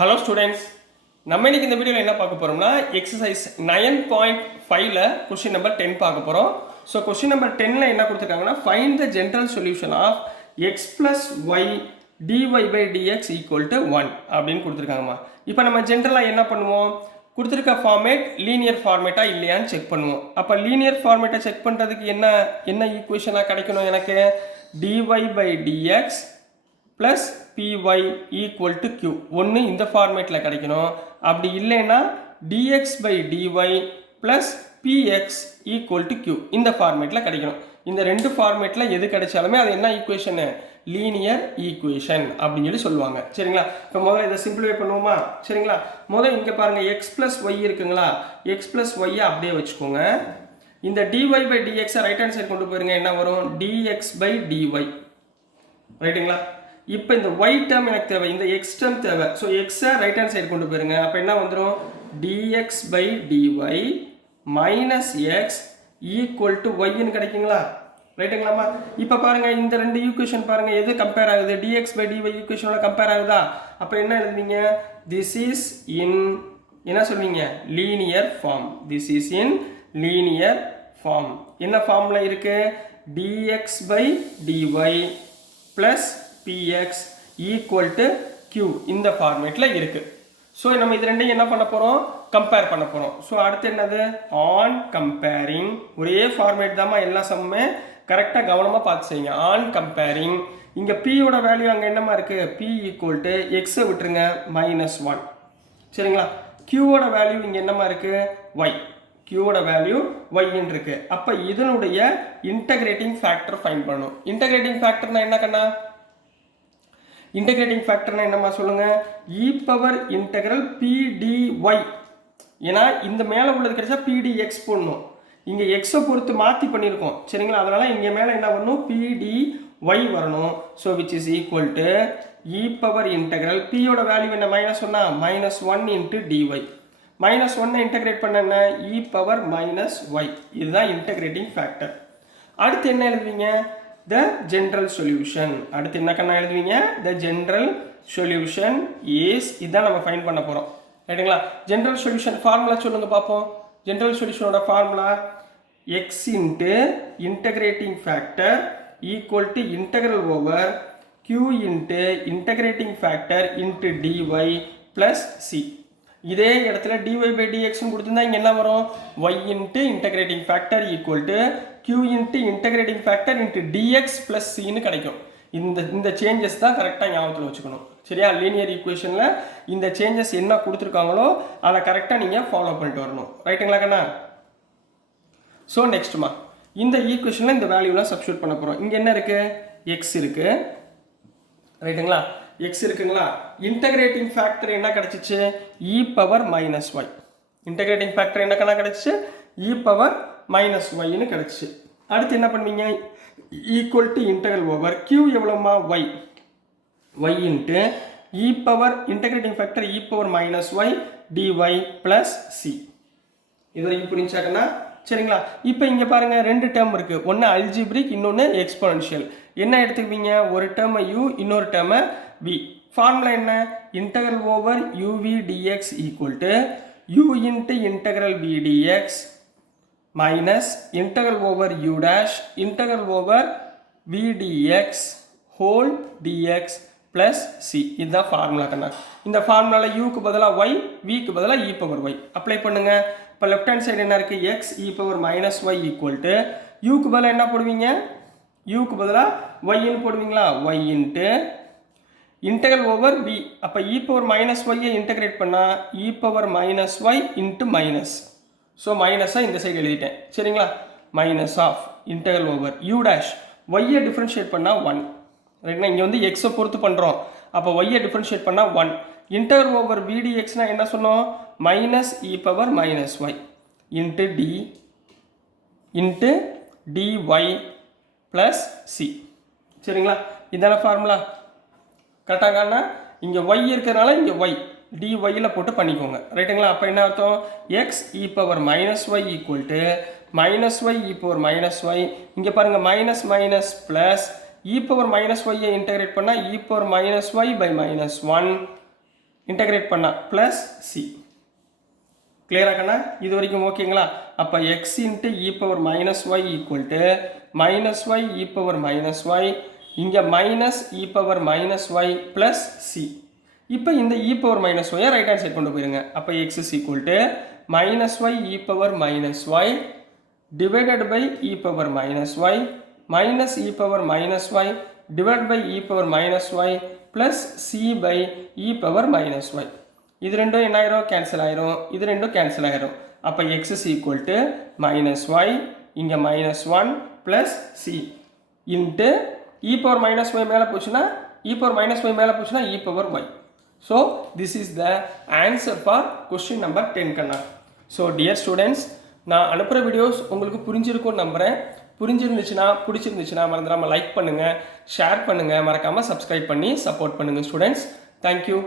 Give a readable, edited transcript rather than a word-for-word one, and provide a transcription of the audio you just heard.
Hello students, நம்ம இன்னைக்கு இந்த வீடியோவில் என்ன பார்க்க போகிறோம்னா எக்ஸசைஸ் 9.5ல கொஸ்டின் நம்பர் 10 பார்க்க போகிறோம். ஸோ கொஸ்டின் நம்பர் 10ல் என்ன கொடுத்துருக்காங்கன்னா find the general solution of x plus y dy by dx equal to 1 அப்படின்னு கொடுத்துருக்காங்கம்மா. இப்போ நம்ம ஜென்ரலாக என்ன பண்ணுவோம், கொடுத்துருக்க ஃபார்மேட் லீனியர் ஃபார்மேட்டாக இல்லையான்னு செக் பண்ணுவோம். அப்போ லீனியர் ஃபார்மேட்டை செக் பண்ணுறதுக்கு என்ன ஈக்குவேஷனாக கிடைக்கணும், எனக்கு dy by dx plus py equal to q ஒன்று இந்த ஃபார்மேட்டில் கிடைக்கணும். அப்படி இல்லைன்னா dx by dy plus px equal to q இந்த ஃபார்மேட்டில் கிடைக்கணும். இந்த ரெண்டு ஃபார்மேட்டில் எது கிடைச்சாலுமே அது என்ன ஈக்குவேஷனு, லீனியர் ஈக்குவேஷன் அப்படின்னு சொல்லி சொல்லுவாங்க. சரிங்களா? இப்போ முதல்ல இதை சிம்பிளிஃபை பண்ணுவோமா? சரிங்களா? முதல்ல இங்கே பாருங்கள், எக்ஸ் ப்ளஸ் ஒய் இருக்குங்களா, எக்ஸ் ப்ளஸ் ஒய்யை அப்படியே வச்சுக்கோங்க. இந்த dy by dx right hand side கொண்டு போயிருங்க, என்ன வரும், dx பை dy. ரைட்டுங்களா? இப்போ இந்த y டேர்ம் எனக்கு தேவை, இந்த x டேர்ம் தேவை. ஸோ எக்ஸை ரைட் ஹேண்ட் சைடு கொண்டு போயிருங்க. அப்போ என்ன வந்துடும், dx by dy minus x equal to ஒய்ன்னு கிடைக்குங்களா? ரைட்டுங்களாம்மா? இப்போ பாருங்கள், இந்த ரெண்டு ஈக்குவேஷன் பாருங்கள், எது கம்பேர் ஆகுது, dx பை dy ஈக்குவேஷனோட கம்பேர் ஆகுதா? அப்போ என்ன எழுதுவீங்க, திஸ் இஸ் இன் என்ன சொல்வீங்க, linear form. This is in linear form. என்ன ஃபார்மில் இருக்கு, dx by dy plus px equal to q இந்த ஃபார்மேட்டில் இருக்கு. ஸோ நம்ம இது ரெண்டையும் என்ன பண்ண போகிறோம், கம்பேர் பண்ண போகிறோம். ஸோ அடுத்து என்னது, ஆன் கம்பேரிங். ஒரே ஃபார்மேட் தாம்மா, எல்லா சம்மே கரெக்டாக கவனமாக பார்த்து செய்யுங்க. ஆன் கம்பேரிங், இங்கே பியோட வேல்யூ அங்கே என்னமா இருக்குது, p ஈக்குவல் டு எக்ஸை விட்டுருங்க -1. சரிங்களா? க்யூவோட வேல்யூ இங்கே என்னமா இருக்குது, y. க்யூவோட வேல்யூ ஒய்ன்னு இருக்கு. அப்போ இதனுடைய இன்டகிரேட்டிங் ஃபேக்டர் ஃபைண்ட் பண்ணணும். இன்டகிரேட்டிங் ஃபேக்டர்னா என்ன கண்ணா, இன்டகிரேட்டிங் ஃபேக்டர்னா என்னம்மா சொல்லுங்க, இ பவர் இன்டகிரல் pdy. ஏன்னா இந்த மேலே உள்ளது கிடைச்சா pdx போடணும், இங்கே எக்ஸை பொறுத்து மாற்றி பண்ணியிருக்கோம். சரிங்களா? அதனால இங்கே மேலே என்ன வரணும், pdy வரணும். So which is equal to e power integral, பியோட வேல்யூ என்ன -1 -1 இன்ட்டு dy. -1 இன்டகிரேட் பண்ண என்ன, இ பவர் -y. இதுதான் இன்டகிரேட்டிங் ஃபேக்டர். அடுத்து என்ன எழுதுவீங்க, the general solution. அடுத்து என்ன கண்ணா எழுதுவீங்க, the general solution is, இதான் நம்ம ஃபைண்ட் பண்ண போகிறோம். ரைட்டுங்களா? ஜென்ரல் சொல்யூஷன் ஃபார்முலா சொல்லுங்க பார்ப்போம். ஜென்ரல் சொல்யூஷனோட formula x into integrating factor equal to integral over q into integrating factor into dy plus c. இதே இடத்துல dy பை dxன்னு கொடுத்துருந்தா இங்கே என்ன வரும், y into integrating factor equal to q into integrating factor into dx plus cன்னு கிடைக்கும். இந்த changes தான் கரெக்டாக ஞாபகத்தில் வச்சுக்கணும். சரியா? லீனியர் ஈக்குவேஷனில் இந்த சேஞ்சஸ் என்ன கொடுத்துருக்காங்களோ அதை கரெக்டாக நீங்கள் ஃபாலோ பண்ணிட்டு வரணும். ரைட்டுங்களா கண்ணா? ஸோ நெக்ஸ்ட்டுமா, இந்த ஈக்குவேஷனில் இந்த வேல்யூலாம் சப்ஸ்டியூட் பண்ண போகிறோம். இங்கே என்ன இருக்குது, எக்ஸ் இருக்குது. ரைட்டுங்களா? எக்ஸ் இருக்குங்களா? இன்டகிரேட்டிங் ஃபேக்டர் என்ன கிடைச்சிச்சு, இ பவர் -y. இன்டகிரேட்டிங் ஃபேக்டர் என்ன கணக்கு கிடைச்சிச்சு, இ பவர் -yன்னு கிடைச்சிச்சு. அடுத்து என்ன பண்ணுவீங்க, equal to integral over q எவ்வளோமா, y into e power integrating factor E power -y dy plus c. இது வரைக்கும் புரிஞ்சாக்கன்னா சரிங்களா? இப்போ இங்கே பாருங்கள், ரெண்டு டேர்ம் இருக்குது, ஒன்று அல்ஜிப்ரிக், இன்னொன்று எக்ஸ்பொனன்ஷியல். என்ன எடுத்துக்குவீங்க, ஒரு டேர்மை u, இன்னொரு டேர்மை v. ஃபார்முலா என்ன, integral over uv dx equal to u into integral v dx minus integral over u dash integral over v dx whole dx plus c. இதுதான் ஃபார்முலா கண்ணா. இந்த ஃபார்முலாவில் யூக்கு பதிலாக y, விக்கு பதிலாக இ பவர் y அப்ளை பண்ணுங்க. இப்போ left hand side என்ன இருக்குது, x e power -y equal to யூக்கு பதிலாக என்ன போடுவீங்க, யூக்கு பதிலாக ஒய்ன்னு போடுவீங்களா, y into integral over v. அப்போ இ பவர் -y இன்டகிரேட் பண்ணால் e power -y into minus. So மைனஸாக இந்த சைடு எழுதிட்டேன். சரிங்களா? Minus of integral over u dash, ஒய்யை டிஃப்ரென்ஷியேட் பண்ணால் 1. ரைட்னா? இங்கே வந்து எக்ஸை பொறுத்து பண்ணுறோம். அப்போ ஒய்யை டிஃப்ரென்ஷியேட் பண்ணால் 1. இன்டகிரல் ஓவர் v dxனா என்ன சொன்னோம், minus e power -y into d into dy plus c. சரிங்களா? இதான ஃபார்முலா கரெக்டாகண்ணா? இங்கே y இருக்கிறதுனால இங்கே y dyயில் போட்டு பண்ணிக்கோங்க. ரைட்டுங்களா? அப்போ என்ன அர்த்தம், x e power -y equal to -y e power -y. இங்கே பாருங்கள், minus minus plus e power -y integrate பண்ணால் e power -y by -1 integrate பண்ணால் ப்ளஸ் சி. கிளியராக கண்ணா? இது வரைக்கும் ஓகேங்களா? அப்போ x into e power minus y equal to minus y e power minus y, இங்கே minus e power minus y plus c. இப்போ இந்த இ பவர் மைனஸ் ஒய்யை ரைட் ஹேண்ட் சைட் கொண்டு போயிருங்க. அப்போ x is equal to minus y e power minus y divided by e power minus y minus e power minus y divide by e power minus y plus c by e power minus y. இது ரெண்டும் என்ன ஆயிரும்? Cancel ஆயிரும். இது ரெண்டும் cancel ஆயிரும். அப்போ x is equal to minus y, இங்கே minus one plus c into e power minus y மேலே போச்சுன்னா இ பவர் மைனஸ் ஒய் மேலே போச்சுன்னா e power y. So this is the answer for question number 10 கண்ணா. So dear students, நான் அனுப்புகிற videos உங்களுக்கு புரிஞ்சிருக்கும்னு நம்புகிறேன். புரிஞ்சிருந்துச்சுன்னா பிடிச்சிருந்துச்சுன்னா மறந்துடாமல் லைக் பண்ணுங்கள், ஷேர் பண்ணுங்கள், மறக்காமல் சப்ஸ்கிரைப் பண்ணி சப்போர்ட் பண்ணுங்கள் ஸ்டூடெண்ட்ஸ். தேங்க்யூ.